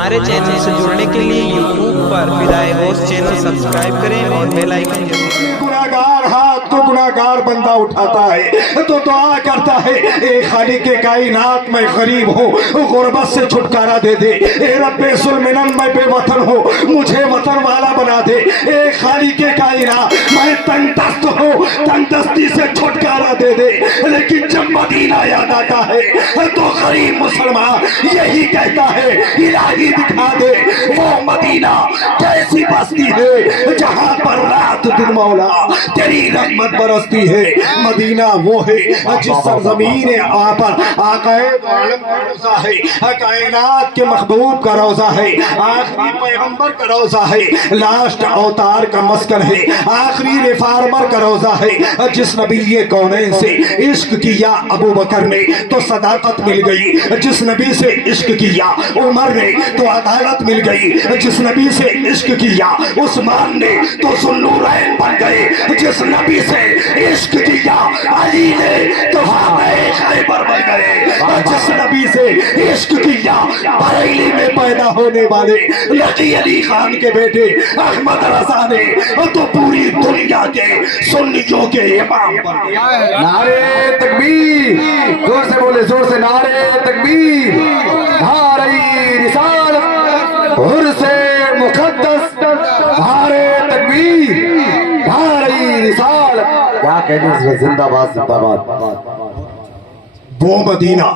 हमारे चैनल से जुड़ने के लिए यूट्यूब पर फिदाए होस्ट चैनल सब्सक्राइब करें और बेल आइकन जरूर। गुनाहगार हाथ को गुनाहगार बंदा उठाता है तो दुआ करता है, ए खालिक के कायनात मैं गरीब हूँ, गुर्बत से छुटकारा दे दे। ए रब्बे सुलमिनन मैं बेवतन हूँ, मुझे वतन वाला बना दे। ए खालिक के कायनात मैं तंगदस्त हूँ, तंगदस्ती से छुटकारा दे दे। लेकिन जब मदीना याद आता है तो गरीब मुसलमान यही कहता है, इलाही दिखा दे वो मदीना कैसी बस्ती है जहाँ पर रात दिन मौला तेरी रहमत बरसती है। मदीना वो है जिस सरजमीन पर आकाए आलम का रोज़ा है, कायनात के महबूब का रोज़ा है, आखिरी पैगंबर का रोज़ा है, लास्ट अवतार का मस्कन है, आखिरी रिफार्मर का रोज़ा है। जिस नबी ये कौनैन से इश्क किया अबू बकर ने तो सदाकत मिल गई, जिस नबी से इश्क किया उमर ने तो अदालत मिल गई, जिस नबी से इश्क किया उस्मान ने तो सुन्नूरैन बन गए, जिस नबी से इश्क किया अली ने तो खैबर बन गए, जिस नबी से इश्क किया बरेली में पैदा होने वाले लकी अली खान के बेटे अहमद रजा ने तो पूरी दुनिया के सुन्नियों के इमाम बन गए। नारे तकबीर, जोर से बोले, जोर से नारे तकबीर। नारे रिसालत हुर्से मुक़द्दस, नारे तकबीर, नारे रिसालत। क्या कहने, जिंदाबाद जिंदाबाद। वो मदीना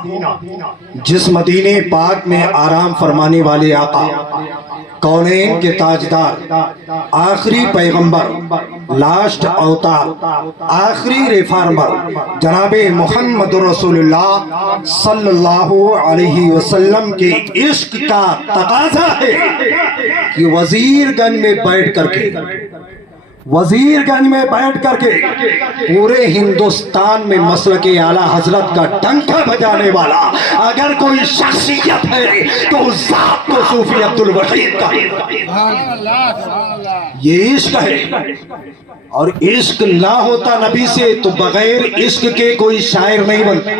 जिस मदीने पाक में आराम फरमाने वाले आका, कौनैन के ताजदार, आखिरी पैगंबर, लास्ट अवतार, आखिरी रिफार्मर जनाबे मोहम्मद रसूलुल्लाह सल्लल्लाहु अलैहि वसल्लम के इश्क का तकाजा है कि वजीरगंज में बैठ करके पूरे हिंदुस्तान में मसलक आला हजरत का डंका बजाने वाला अगर कोई शख्सियत है तो उस जात को सूफी अब्दुल वहीद का ये इश्क है। और इश्क ना होता नबी से तो बगैर इश्क के कोई शायर नहीं बनता,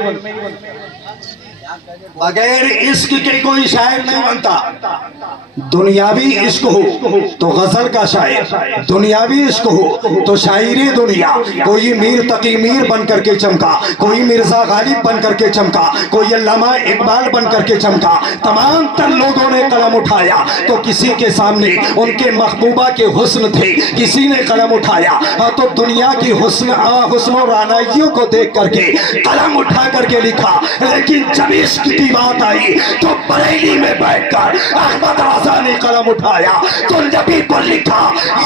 बगैर इश्क के कोई शायर नहीं बनता। दुनियावी इश्क हो तो गजल का शायर, दुनियावी इश्क हो तो शायरी दुनिया। कोई मीर तकी मीर बन करके चमका, कोई मिर्जा गालिब बन करके चमका, कोई अल्लामा इकबाल बन करके चमका। तमाम तर लोगों ने कलम उठाया तो किसी के सामने उनके महबूबा के हुस्न थे, किसी ने कलम उठाया तो दुनिया की हुस्न रानाइयों को देख करके कलम उठा करके लिखा। लेकिन जब इश्क की बात आई तो बरेली में बैठकर अहमद रजा ने कलम उठाया तो नबी पर लिखा,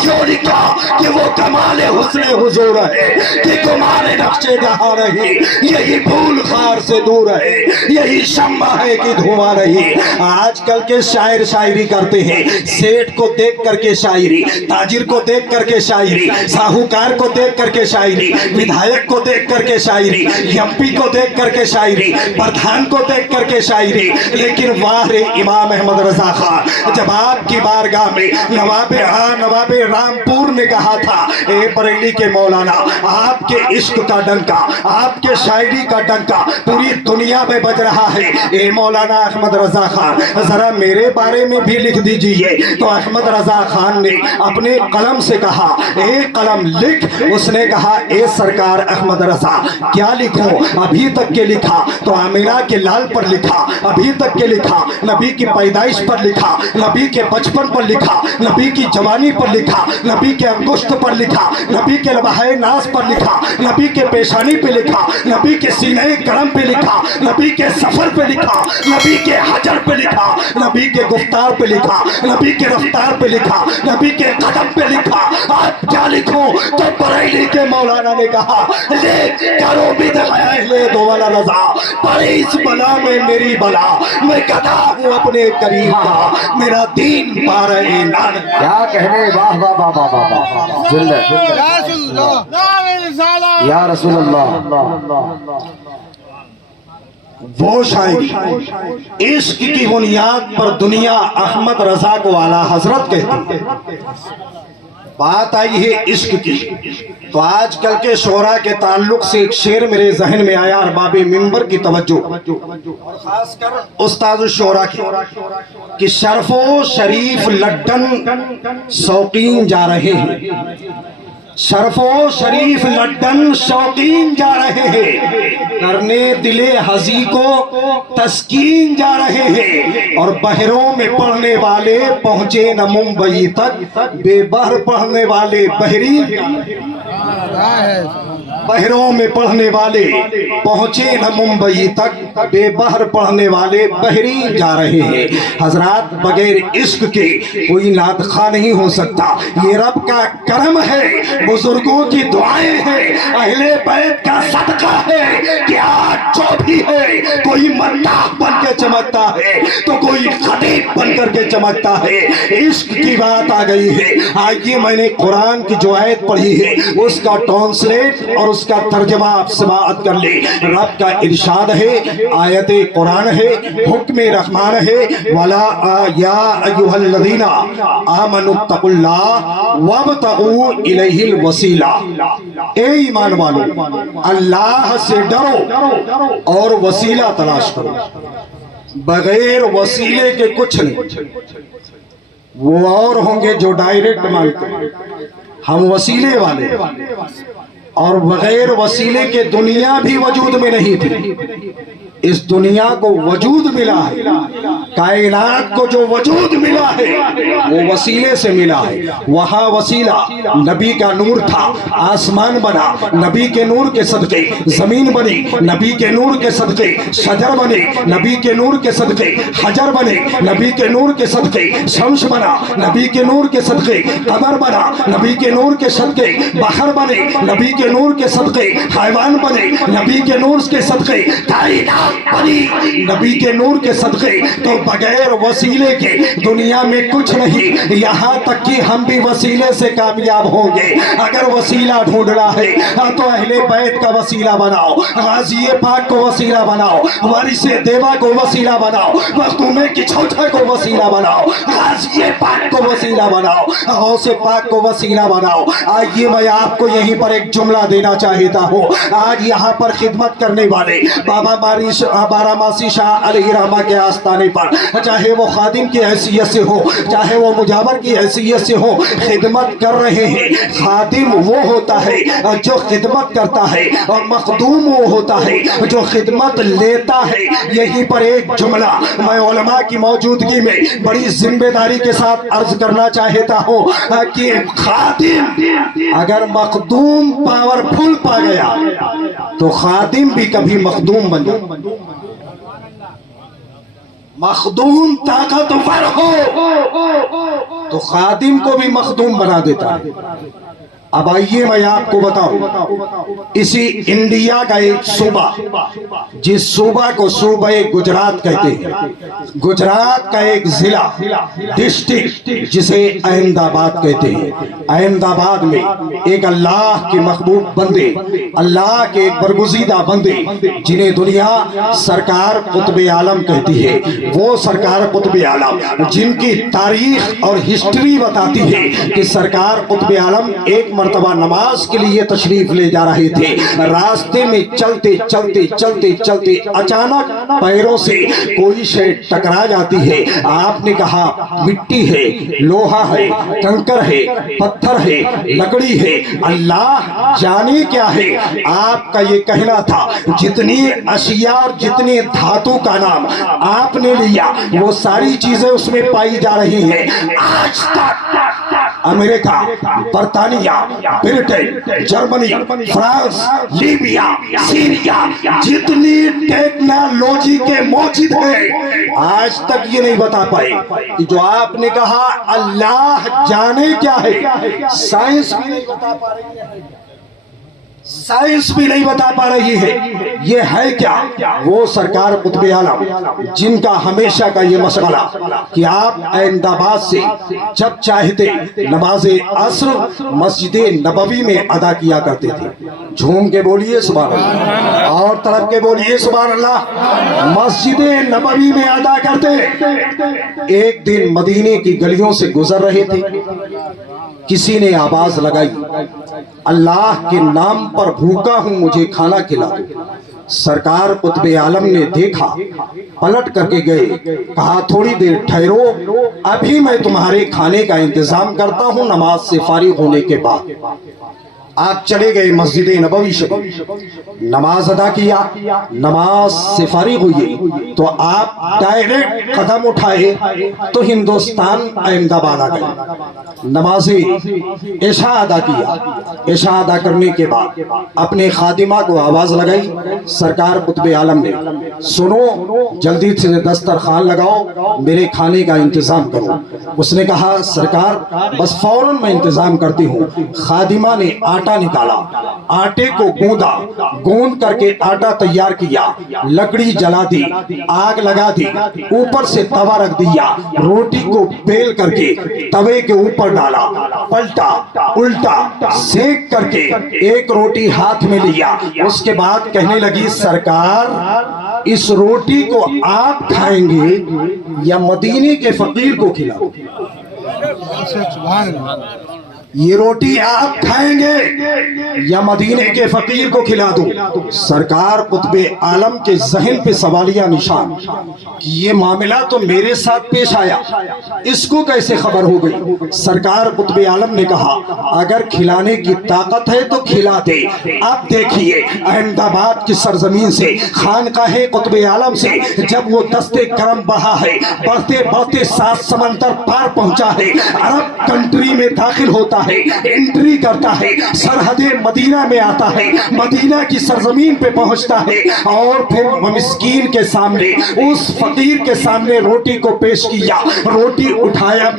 यो लिखा कि वो कमाल हुस्न हुजूर है कि कुमार नक्शे जहां रही, यही भूल खार से दूर है, यही शम्मा है कि धुआं रही। आजकल के शायर शायरी करते हैं, सेठ को देख करके शायरी, ताजिर को देख करके शायरी, साहूकार को देख करके शायरी, विधायक को देख करके शायरी, एमपी को देख करके शायरी, प्रधान को देख करके शायरी। लेकिन वाह रे इमाम अहमद रजा खान, जब आपकी बारगाह में नवाबे रामपुर ने कहा था, ए बरेली के मौलाना आपके इश्क का डंका, आपके शायरी का डंका पूरी दुनिया में बज रहा है, ए मौलाना अहमद रजा खान जरा मेरे बारे में भी लिख दीजिए। तो अहमद रजा खान ने अपने कलम से कहा, ए कलम लिख। उसने कहा, ए सरकार अहमद रजा क्या लिखूं, अभी तक के लिखा तो आमिना के लाल पर लिखा, अभी तक के लिखा नबी की पैदाइश पर लिखा, नबी के बचपन पर लिखा, नबी की जवानी पर लिखा, नबी के अंगुष्ठ पर लिखा, नबी के लबहाए नास पर लिखा, नबी के पेशानी पे लिखा, नबी के सीने करम पे लिखा, नबी के सफर पे लिखा, नबी के हजर पे लिखा, नबी के गुफ्तार पे लिखा, नबी के रफ्तार पे लिखा, नबी के कदम पे लिखा। आप क्या लिखो? तो बरेली के मौलाना ने कहा, ले करो ले दो वाला रजा, पर इस बला में मेरी बला, मैं गदा हूँ अपने करीब का, मेरा दीन पा रहे नान। क्या कहने, वाह वाह वाह वाह वाह, या रसूल अल्लाह। वो शायरी इश्क की बुनियाद पर दुनिया अहमद रजा को आला हजरत कहती है। بات آئی ہے عشق کی، تو آج کل کے شعراء کے تعلق سے ایک شعر میرے ذہن میں آیا ارباب منبر کی توجہ اور خاص کر استاد الشعراء کی، کہ شرف و شریف لڈن شوقین جا رہے ہیں، شرف و شریف لڈن شوقین جا رہے ہیں، کرنے دل ہزی کو تسکین جا رہے ہیں، اور بحروں میں پڑھنے والے پہنچے نہ ممبئی تک، بے بحر پڑھنے والے بحری، بحروں میں پڑھنے والے پہنچے نہ ممبئی تک، بے بحر پڑھنے والے بحری جا رہے ہیں۔ حضرات بغیر عشق کے کوئی نعت خواہ نہیں ہو سکتا، یہ رب کا کرم ہے، بزرگوں کی دعائیں ہیں، اہل بیت کا صدقہ ہے کہ آج جو بھی ہے کوئی مداح بن کے چمکتا ہے تو کوئی خطیب بن کر کے چمکتا ہے۔ عشق کی بات آ گئی ہے، آئیے میں نے قرآن کی جو آیت پڑھی ہے اس کا ٹرانسلیٹ اور اس کا ترجمہ آپ سماعت کر لیں۔ رب کا ارشاد ہے، آیت قرآن ہے، حکم رحمان ہے، وَلَا يَا أَيُّهَا الَّذِينَ آمَنُوا اتَّقُوا اللَّهَ وَابْتَغُوا إِلَيْهِ الْوَسِيلَةَ، اے ایمان والو اللہ سے ڈرو اور وسیلہ تلاش کرو، بغیر وسیلے کے کچھ نہیں۔ وہ اور ہوں گے جو ڈائریکٹ مانگتے ہیں، ہم وسیلے والے، اور بغیر وسیلے کے دنیا بھی وجود میں نہیں تھی، اس دنیا کو وجود ملا ہے، کائنات کو جو وجود ملا ہے وہ وسیلے سے ملا ہے۔ وہاں وسیلہ نبی کا نور تھا، آسمان بنا نبی کے نور کے صدقے، زمین بنی نبی کے نور کے صدقے، شجر بنے نبی کے نور کے صدقے، حجر بنے نبی کے نور کے صدقے، شمس بنا نبی کے نور کے صدقے، قمر بنا نبی کے نور کے صدقے، بحر بنے نبی کے نور کے صدقے، حیوان بنے نبی کے نور کے صدقے، کائنات بنی نبی کے نور کے صدقے۔ تو بغیر وسیلے کے دنیا میں کچھ نہیں، یہاں تک کہ ہم بھی وسیلے سے کامیاب ہوں گے۔ اگر وسیلہ ڈھونڈنا ہے تو اہل بیت کا وسیلہ بناؤ، غازی پاک کو وسیلہ بناؤ، وارث دیوا کو وسیلہ بناؤ، مخدوم کی چھوٹا کو وسیلہ بناؤ، غازی پاک کو وسیلہ بناؤ، غوث پاک کو وسیلہ بناؤ۔ آئیے میں آپ کو یہیں پر ایک جملہ دینا چاہتا ہوں۔ آج یہاں پر خدمت کرنے والے بابا بارہماسی شاہ علیہ رحمہ کے آستانے پر، چاہے وہ خادم کی حیثیت سے ہو، چاہے وہ مجاور کی حیثیت سے ہو، خدمت کر رہے ہیں۔ خادم وہ ہوتا ہے جو خدمت کرتا ہے، اور مخدوم وہ ہوتا ہے جو خدمت لیتا ہے۔ یہیں پر ایک جملہ میں علماء کی موجودگی میں بڑی ذمہ داری کے ساتھ عرض کرنا چاہتا ہوں کہ خادم اگر مخدوم پاورفل پا گیا تو خادم بھی کبھی مخدوم بن جائے۔ مخدوم طاقتور ہو تو خادم کو بھی مخدوم بنا دیتا ہے۔ اب آئیے میں آپ کو بتاؤں، اسی انڈیا کا ایک صوبہ، جس صوبہ کو صوبہ گجرات کہتے ہیں، گجرات کا ایک ضلع ڈسٹرکٹ جسے احمد آباد کہتے ہیں۔ احمد آباد میں ایک اللہ کے محبوب بندے، اللہ کے ایک برگزیدہ بندے جنہیں دنیا سرکار قطب عالم کہتی ہے، وہ سرکار قطب عالم جن کی تاریخ اور ہسٹری بتاتی ہے کہ سرکار قطب عالم ایک مرتبہ نماز کے لیے تشریف لے جا رہے تھے، راستے میں چلتے چلتے چلتے چلتے اچانک پیروں سے کوئی شے ٹکرا جاتی ہے۔ آپ نے کہا مٹی ہے، لوہا ہے، کنکر ہے، پتھر ہے، لکڑی ہے، اللہ جانے کیا ہے۔ آپ کا یہ کہنا تھا جتنی اشیاء اور جتنے دھاتوں کا نام آپ نے لیا وہ ساری چیزیں اس میں پائی جا رہی ہیں۔ آج تک امریکہ، برطانیہ، Britain, Germany, France, Libya, Syria, جتنی ٹیکنالوجی کے موجود ہیں، آج تک یہ نہیں بتا پائے کہ جو آپ نے کہا اللہ جانے کیا ہے، سائنس بھی نہیں بتا پا رہی ہے، سائنس بھی نہیں بتا پا رہی ہے یہ ہے کیا۔ وہ سرکار قطب عالم جن کا ہمیشہ کا یہ مشغلہ کہ آپ احمد آباد سے جب چاہتے نماز عصر مسجد نبوی میں ادا کیا کرتے تھے۔ جھوم کے بولیے سبحان اللہ، اور طرف کے بولیے سبحان اللہ۔ مسجد نبوی میں ادا کرتے۔ ایک دن مدینے کی گلیوں سے گزر رہے تھے، किसी ने आवाज लगाई, अल्लाह के नाम पर भूखा हूं, मुझे खाना खिला दो। सरकार कुतबे आलम ने देखा, पलट करके गए, कहा थोड़ी देर ठहरो, अभी मैं तुम्हारे खाने का इंतजाम करता हूं नमाज से फारिग होने के बाद। आप चले गए मस्जिद नबवी शरीफ, नमाज अदा किया, नमाज से फारिग हुए तो आप डायरेक्ट कदम उठाए तो हिंदुस्तान अहमदाबाद आ गए। नमाज इशा अदा किया, इशा अदा करने के बाद अपने खादिमा को आवाज लगाई, सरकार कुतबे आलम ने, सुनो जल्दी से दस्तरखान लगाओ, मेरे खाने का इंतजाम करो। उसने कहा सरकार बस फौरन मैं इंतजाम करती हूँ। खादिमा ने आटा निकाला, आटे को गूंदा, गूंद करके आटा तैयार किया, लकड़ी जला दी, आग लगा दी, ऊपर से तवा रख दिया, रोटी को बेल करके तवे के ऊपर डाला, पलटा उल्टा सेक करके एक रोटी हाथ में लिया। उसके बाद कहने लगी सरकार इस रोटी को आप खाएंगे या मदीने के फकीर को खिलाओगे? ये रोटी आप खाएंगे या मदीने के फकीर को खिला दूं? सरकार कुतबे आलम के जहन पे सवालिया निशान कि ये मामला तो मेरे साथ पेश आया, इसको कैसे खबर हो गई? सरकार कुतबे आलम ने कहा अगर खिलाने की ताकत है तो खिला दे। अब देखिए अहमदाबाद की सरजमीन से, खानकाहे कुतबे आलम से जब वो दस्ते करम बढ़ा है, बढ़ते बढ़ते 7 समंदर पार पहुंचा है, अरब कंट्री में दाखिल होता है, एंट्री करता है, सरहदे मदीना में आता है, मदीना की सरजमीन पे पहुंचता है और फिर मिस्कीन के सामने, उस फकीर के सामने रोटी को पेश किया। रोटी उठाया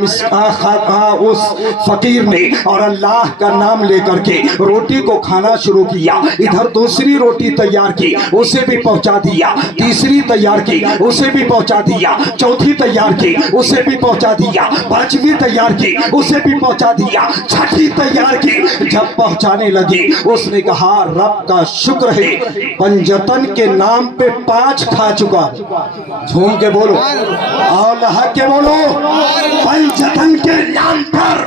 उस फकीर ने और अल्लाह का नाम लेकर के रोटी को खाना शुरू किया। इधर दूसरी रोटी तैयार की, उसे भी पहुंचा दिया, तीसरी तैयार की, उसे भी पहुंचा दिया, चौथी तैयार की, उसे भी पहुंचा दिया, पांचवी तैयार की, उसे भी पहुंचा दिया, छठी तैयार की। जब पहुंचाने लगी उसने कहा रब का शुक्र है पंजतन के नाम पे 5 खा चुका। झूम के बोलो और लहक के बोलो, पंजतन के नाम पर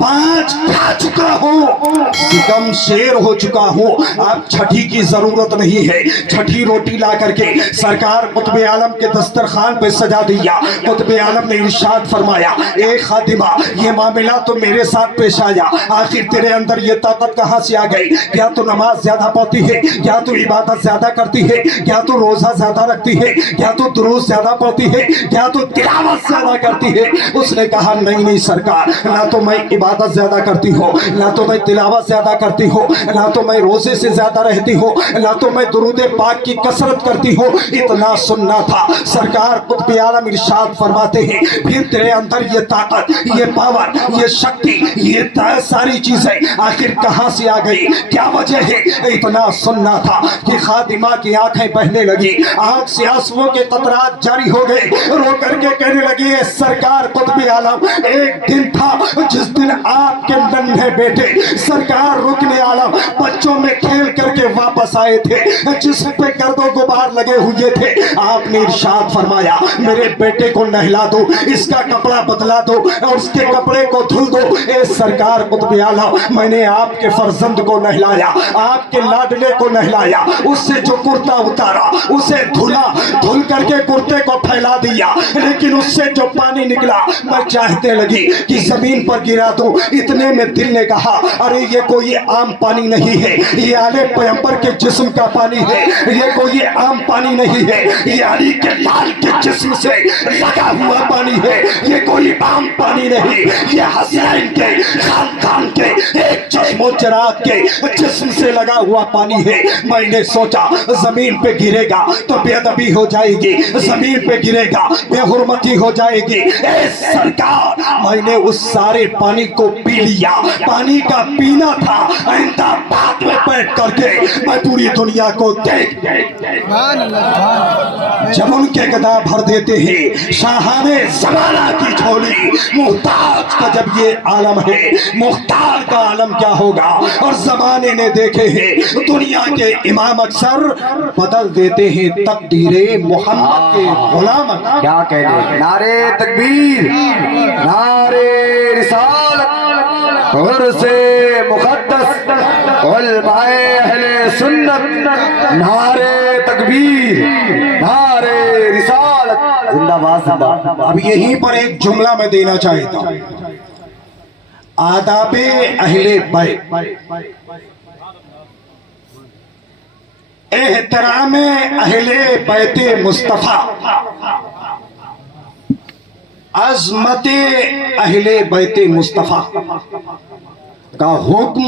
5 खा चुका हूँ, सिकम शेर हो चुका हूँ। अब छठी की जरूरत नहीं है। छठी रोटी ला करके सरकार कुतबे आलम के दस्तरखान पे सजा दिया। कुतबे आलम ने इरशाद फरमाया ए खादिमा ये मामला तो मेरे साथ पेश आया, आखिर तेरे अंदर ये ताकत कहां से आ गई? क्या तू नमाज ज्यादा पढ़ती है? क्या तू इबादत ज्यादा करती है? क्या तू रोजा ज्यादा रखती है? क्या तू दुरूद ज्यादा पढ़ती है? क्या तू तिलावत ज्यादा करती है? उसने कहा नहीं नहीं सरकार, ना तो मैं इबादत ज्यादा करती हूँ, ना तो मैं तिलावत ज्यादा करती हूँ, ना तो मैं रोजे से ज्यादा रहती हूँ, ना तो मैं दुरूद पाक की कसरत करती हूँ। इतना सुनना था। सरकार कुतबे आलम इरशाद फरमाते हैं फिर तेरे अंदर ये ताकत, ये पावर, ये शक्ति, ये सारी चीजें आखिर कहां से आ गई? क्या वजह है? इतना सुनना था कि खादिमा की आंखें बहने लगी, आंख से आंसुओं के कतरात जारी हो गए। रो करके कहने लगी सरकार कुतबे आलम एक दिन था जिस दिन आपके नन्हे बेटे सरकार रुकने आलम बच्चों में खेल करके वापस आए थे, जिस पे गर्दो गुबार लगे हुए थे। आपने इरशाद फरमाया मेरे बेटे को नहला दो, इसका कपड़ा बदला दो और उसके कपड़े को धुल दो। ए सरकार कुतबे आलम मैंने आपके फर्जंद को नहलाया, आपके लाडले को नहलाया, उससे जो कुर्ता उतारा उसे धुला, धुल करके कुर्ते को फैला दिया, लेकिन उससे जो पानी निकला मैं चाहते लगी कि जमीन पर गिरा दूं। इतने में दिल ने कहा अरे ये कोई आम पानी नहीं है, ये आले पैगंबर के जिस्म का पानी है, ये कोई आम पानी नहीं है, ये अली के लाल के जिस्म से लगा हुआ पानी है, ये कोई आम पानी नहीं, ये हसनैन के खानदान के एक चश्मो चिराग के जिस्म से लगा हुआ पानी है। मैंने सोचा जमीन पे गिरेगा तो बेअदबी हो जाएगी, जमीन पे गिरेगा बेहुरमती हो जाएगी। ए सरकार मैंने उस सारे पानी को पी लिया। पानी का पीना था, अहमदाबाद में बैठ करके मैं पूरी दुनिया को देख जब उनके गदा भर देते हैं शाहाने जमाना की झोली। मुहताज का जब ये आलम है, मुख्तार का आलम क्या होगा? और जमाने ने देखे हैं दुनिया के इमाम अक्सर बदल देते हैं तकदीरे मोहम्मद के गुलाम। क्या कहते? नारे तकबीर, नारे रिसालत, عرس مقدس علماء اہل سنت نعرے تکبیر نعرے رسالت زندہ باد زندہ باد۔ اب یہیں پر ایک جملہ میں دینا چاہتا ہوں، آداب اہل بیت، احترام اہل بیت مصطفیٰ، عظمت اہل بیت مصطفیٰ کا حکم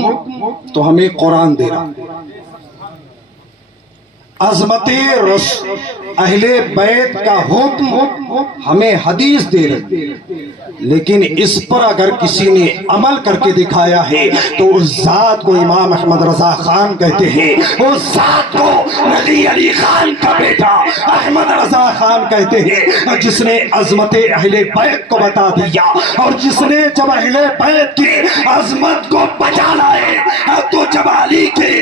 تو ہمیں قرآن دے رہا، عظمت اہل بیت کا حکم ہمیں حدیث دے رہی، لیکن اس پر اگر کسی نے عمل کر کے دکھایا ہے تو اس ذات کو امام احمد رضا خان کہتے ہیں، اس ذات کو نبی علی خان کا بیٹا احمد رضا خان کہتے ہیں، جس نے عظمت اہل بیت کو بتا دیا، اور جس نے جب اہل بیت کی عظمت کو بچا لائے تو جب علی کے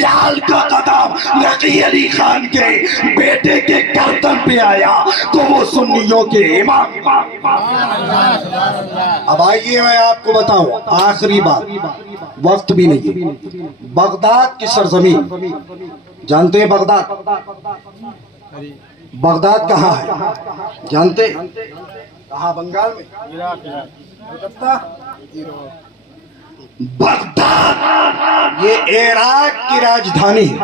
لال کا قدم نبی علی خان کے بیٹے کے گردن پہ آیا تو وہ سنیوں کے امام۔ اب آئیے میں آپ کو بتاؤں آخری بات، وقت بھی نہیں، بغداد کی سرزمین جانتے ہیں؟ بغداد کہاں ہے جانتے؟ کہاں؟ بنگال میں؟ بغداد یہ عراق کی راجدھانی ہے،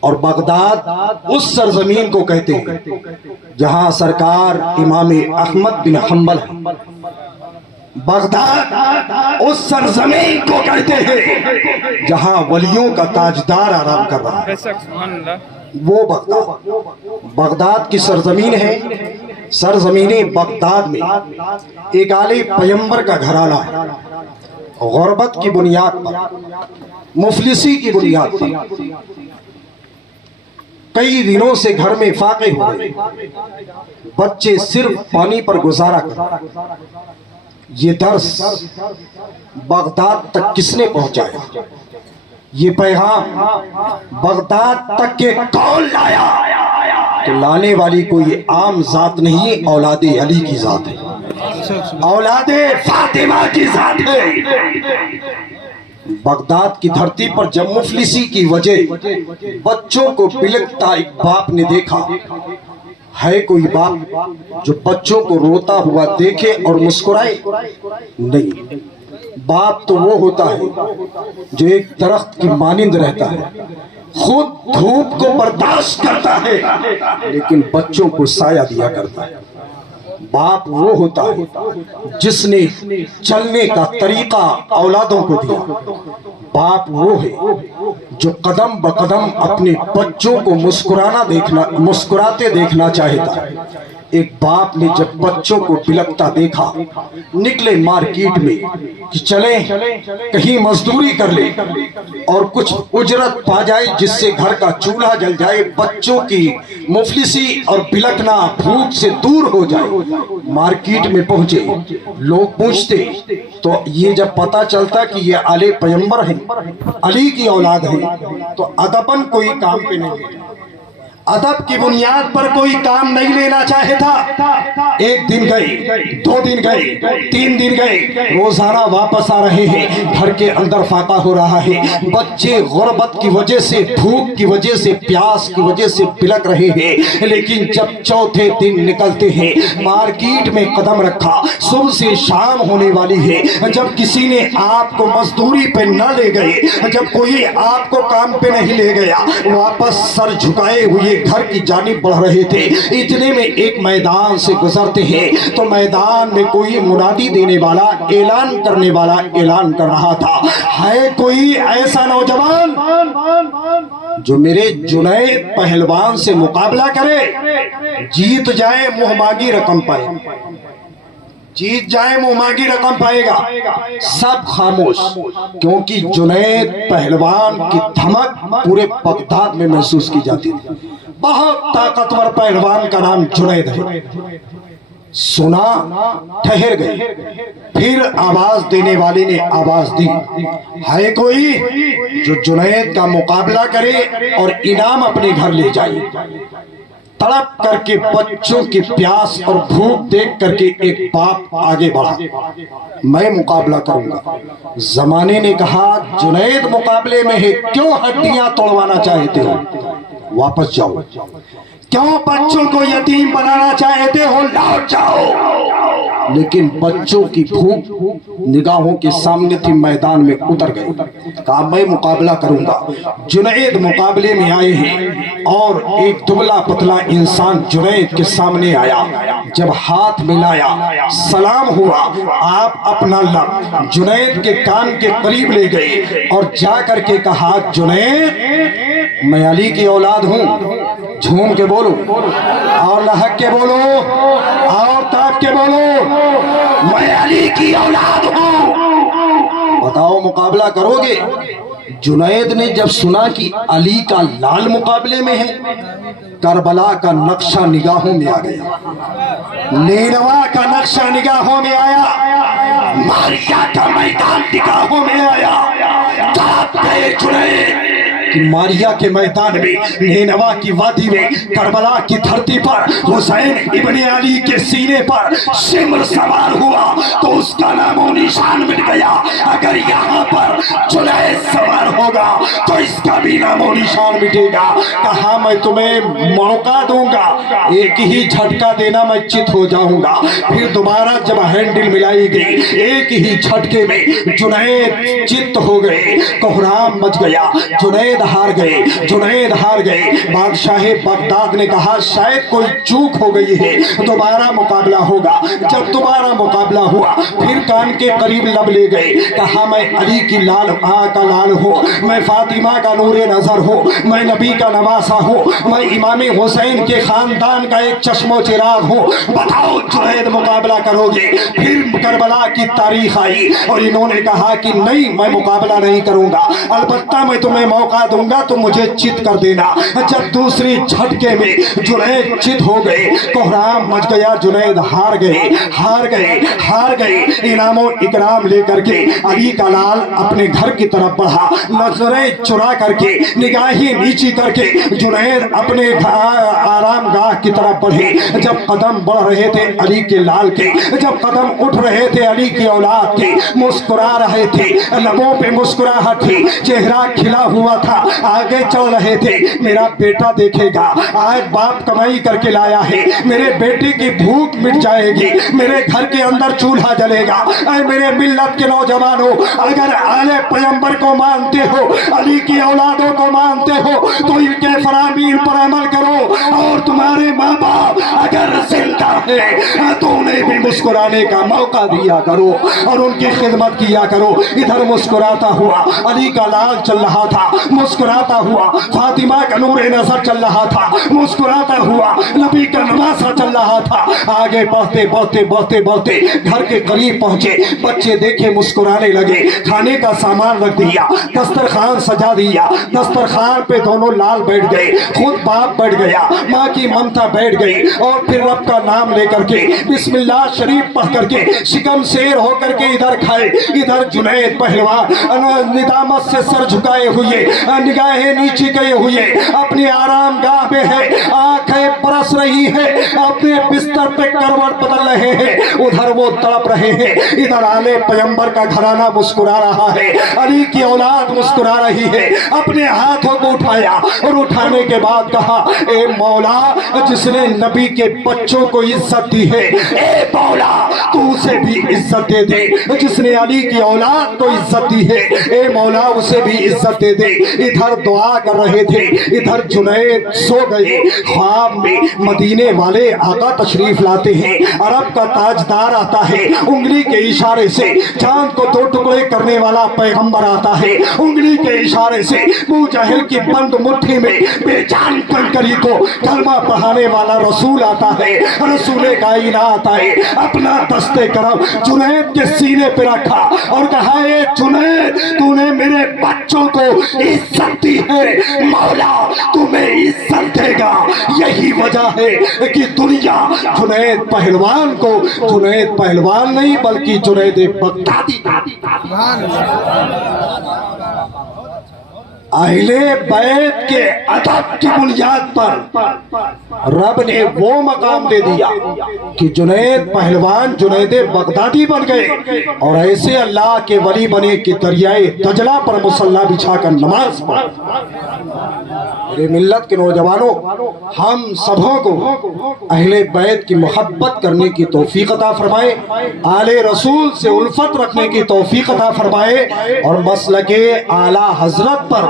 اور بغداد اس سرزمین کو کہتے ہیں جہاں سرکار امام احمد بن حنبل ہے۔ بغداد اس سرزمین کو کہتے ہیں جہاں ولیوں کا تاجدار آرام کر رہا ہے، وہ بغداد کی سرزمین ہے۔ سرزمین بغداد میں ایک عالی پیمبر کا گھرانہ ہے، غربت کی بنیاد پر، مفلسی کی بنیاد پر کئی دنوں سے گھر میں فاقے ہو گئے، بچے صرف پانی پر گزارا کرتے۔ یہ درس بغداد تک کس نے پہنچایا؟ یہ پیغام بغداد تک کے کون لایا؟ تو لانے والی کوئی عام ذات نہیں، اولاد علی کی ذات ہے، اولاد فاطمہ کی ذات ہے۔ بغداد کی دھرتی پر جب مفلسی کی وجہ بچوں کو بلکتا ایک باپ نے دیکھا، ہے کوئی باپ جو بچوں کو روتا ہوا دیکھے اور مسکرائے؟ نہیں، باپ تو وہ ہوتا ہے جو ایک درخت کی مانند رہتا ہے، خود دھوپ کو برداشت کرتا ہے لیکن بچوں کو سایہ دیا کرتا ہے۔ باپ وہ ہوتا ہے جس نے چلنے کا طریقہ اولادوں کو دیا۔ باپ وہ ہے جو قدم بقدم اپنے بچوں کو مسکراتے دیکھنا چاہتا ہے۔ ایک باپ نے جب بچوں کو بلکتا دیکھا، نکلے مارکیٹ میں کہ چلیں کہیں مزدوری کر لیں اور کچھ اجرت پا جائے جس سے گھر کا چولہا جل جائے، بچوں کی مفلسی اور بلکنا بھوک سے دور ہو جائے۔ مارکیٹ میں پہنچے، لوگ پوچھتے تو یہ جب پتا چلتا کہ یہ علی پیمبر ہیں، علی کی اولاد ہیں، تو ادباً کوئی کام پہ نہیں، ادب کی بنیاد پر کوئی کام نہیں لینا چاہتا۔ ایک دن گئے، 2 دن گئے، 3 دن گئے، روزانہ واپس آ رہے ہیں، گھر کے اندر فاقہ ہو رہا ہے، بچے غربت کی وجہ سے، بھوک کی وجہ سے، پیاس کی وجہ سے بلک رہے ہیں۔ لیکن جب چوتھے دن نکلتے ہیں، مارکیٹ میں قدم رکھا، صبح سے شام ہونے والی ہے، جب کسی نے آپ کو مزدوری پہ نہ لے گئے، جب کوئی آپ کو کام پہ نہیں لے گیا، واپس سر جھکائے ہوئے گھر کی جانب بڑھ رہے تھے، اتنے میں ایک میدان سے گزرتے ہیں تو میدان میں کوئی منادی دینے والا، اعلان کرنے والا اعلان کر رہا تھا، ہے کوئی ایسا نوجوان جو میرے جنید پہلوان سے مقابلہ کرے، جیت جائے منہ مانگی رقم پائے، جیت جائے منہ مانگی رقم پائے گا۔ سب خاموش، کیونکہ جنید پہلوان کی دھمک پورے بغداد میں محسوس کی جاتی تھی۔ بہت طاقتور پہلوان کا نام جنید ہے۔ سنا، ٹھہر گئے، پھر آواز دینے والے نے آواز دی، ہے کوئی جو جنید کا مقابلہ کرے اور انعام اپنے گھر لے جائے؟ तड़प करके बच्चों की प्यास और भूख देख करके एक बाप आगे बढ़ा, मैं मुकाबला करूंगा। जमाने ने कहा जुनैद मुकाबले में है, क्यों हड्डियां तोड़वाना चाहते हो, वापस जाओ। क्यों बच्चों को यतीम बनाना चाहते हो, लौट जाओ। लेकिन बच्चों की भूख निगाहों के सामने थी, मैदान में उतर गए। कहा मैं मुकाबला करूंगा। जुनैद मुकाबले में आए हैं और एक दुबला पतला इंसान जुनैद के सामने आया। जब हाथ मिलाया, सलाम हुआ, आप अपना लग जुनैद के कान के करीब ले गए और जा करके कहा जुनैद मैं अली की औलाद हूं। झूम के बोलो और लहक के बोलो और ताप के बोलो, मैं अली की औलाद हूं। बताओ मुकाबला करोगे? जुनैद ने जब सुना कि अली का लाल मुकाबले में है, करबला का नक्शा निगाहों में आ गया, नेनवा का नक्शा निगाहों में आया, मारिया का मैदान निगाहों में आया। तड़प गए जुनैद कि मारिया के मैदान में, नेनवा की वादी में, करबला की धरती पर हुसैन इब्ने अली के सीने पर शिमर सवार हुआ तो उसका नामो निशान मिट गया। अगर यहाँ पर जुनैद सवार होगा तो इसका भी नामो निशान मिटेगा। कहा मैं तुम्हें मौका दूंगा, एक ही झटका देना, मैं चित हो जाऊंगा। फिर दोबारा जब हैंडल मिलाई गई, एक ही झटके में जुनैद चित्त हो गए, कोहराम मच गया। जुनैद हार गए, जुनैद हार गए। बादशाह बगदाद ने कहा शायद कोई चूक हो गई है, दोबारा मुकाबला होगा। जब दोबारा मुकाबला हुआ फिर कान के करीब लब ले गए। कहा मैं अली की लाल का लाल हूँ, मैं फातिमा का नूरे नजर हूँ, मैं नबी का नवासा हूँ, मैं इमाम हुसैन के खानदान का एक चश्मो चिराग हूँ। बताओ जुनैद मुकाबला करोगे? फिर करबला की तारीख आई और इन्होंने कहा कि नहीं मैं मुकाबला नहीं करूंगा, अलबत्ता मैं तुम्हें मौका दूंगा तो मुझे चित कर देना। जब दूसरी झटके में जुनैद चित हो गए, कोहराम मच गया, जुनैद हार गए, हार गए, हार गए। इनामो इकराम लेकर के अली का लाल अपने घर की तरफ बढ़ा, नजरें चुरा करके, निगाहें नीची करके जुनैद अपने आराम गाह की तरफ बढ़े। जब कदम बढ़ रहे थे अली के लाल के, जब कदम उठ रहे थे अली की औलाद के, मुस्कुरा रहे थे, लबों पे मुस्कुराहट थी, चेहरा खिला हुआ था, आगे चल रहे थे। मेरा बेटा देखेगा, आज बाप कमाई करके लाया है, मेरे बेटे की भूख मिट जाएगी, मेरे घर के अंदर चूल्हा जलेगा। ऐ मेरे मिल्लत के नौजवानों, अगर आले पैगंबर को मानते हो, अली की औलादों को मानते हो तो इनके फरामीन पर अमल करो। और तुम्हारे माँ बाप अगर जिंदा है तो उन्हें भी मुस्कुराने का मौका दिया करो और उनकी खिदमत किया करो। इधर मुस्कुराता हुआ अली का लाल चल रहा था, मुस्कुराता हुआ फातिमा का नूरे नजर चल रहा था, मुस्कुराता हुआ नबी का नवासा चल रहा था। आगे बढ़ते बढ़ते बढ़ते बढ़ते घर के करीब पहुंचे, बच्चे देखे मुस्कुराने लगे, खाने का सामान रख दिया, दस्तरखान सजा दिया, दस्तरखान पे दोनों लाल बैठ गए, खुद बाप बैठ गया, माँ की ममता बैठ गई और फिर रब का नाम लेकर के बिस्मिल्लाह शरीफ पढ़ करके शिकम शेर होकर के इधर खाए, इधर जुनैद पहलवान निदामत से सर झुकाए हुए, निगाहें नीचे गए हुए, अपने आराम गाह में है, आंखें बरस रही है, अपने बिस्तर पे करवट बदल रहे हैं, उधर वो तड़प रहे हैं, इधर आले पैगंबर का घराना मुस्कुरा रहा है, अली की औलाद मुस्कुरा रही है। अपने हाथों को उठाया और उठाने के बाद कहा ए मौला, जिसने नबी के बच्चों को इज्जत दी है, ए मौला तू उसे भी इज्जत दे दे। जिसने अली की औलाद को इज्जत दी है, ए मौला उसे भी इज्जत दे दे। इधर दुआ कर रहे थे, इधर जुनैद सो गए। ख्वाब में मदीने वाले आका तशरीफ लाते हैं, अरब का ताजदार आता है, उंगली के इशारे से चांद को दो टुकड़े करने वाला पैगंबर आता है, उंगली के इशारे से अबू जहल की बंद मुट्ठी में बेजान कंकरी को कलमा पढ़ाने वाला रसूल आता है, रसूल कायनात आए, अपना दस्ते करम जुनैद के सीने पे रखा और कहा ए जुनैद तूने मेरे बच्चों को इज्जत दी है, मौला तुम्हें इज्जत देगा। यही वजह है कि दुनिया जुनैद पहलवान को जुनैद पहलवान नहीं बल्कि जुनैद बगदादी اہل بیت کے ادب کی بنیاد پر رب نے وہ مقام دے دیا کہ جنید پہلوان جنید بغدادی بن گئے اور ایسے اللہ کے ولی بنے کہ دریائے دجلہ پر مصلی بچھا کر نماز پڑھ۔ میرے ملت کے نوجوانوں، ہم سبوں کو اہل بیت کی محبت کرنے کی توفیق عطا فرمائے، آل رسول سے الفت رکھنے کی توفیق عطا فرمائے، اور مسلک اعلی حضرت پر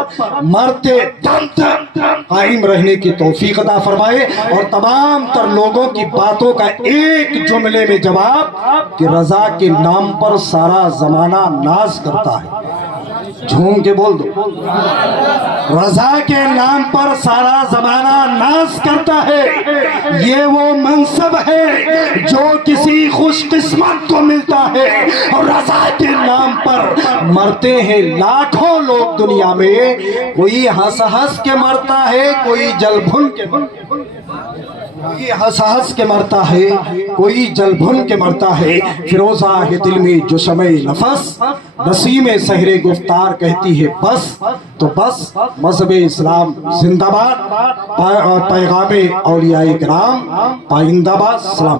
مرتے دم تک قائم رہنے کی توفیق عطا فرمائے، اور تمام تر لوگوں کی باتوں کا ایک جملے میں جواب کہ رضا کے نام پر سارا زمانہ ناز کرتا ہے۔ جھوم کے بول دو، رضا کے نام پر سارا زمانہ ناز کرتا ہے۔ یہ وہ منصب ہے جو کسی خوش قسمت کو ملتا ہے، اور رضا کے نام پر مرتے ہیں لاکھوں لوگ دنیا میں، کوئی ہنس ہنس کے مرتا ہے، کوئی جل بھن کے کوئی ہنس ہنس کے مرتا ہے، کوئی جل بھن کے مرتا ہے۔ فیروزہ ہے دل میں جو شمع نفس، نسیم سحر گفتار کہتی ہے بس، تو بس مذہب اسلام زندہ باد، پیغام اولیاء کرام پائندہ باد۔ سلام۔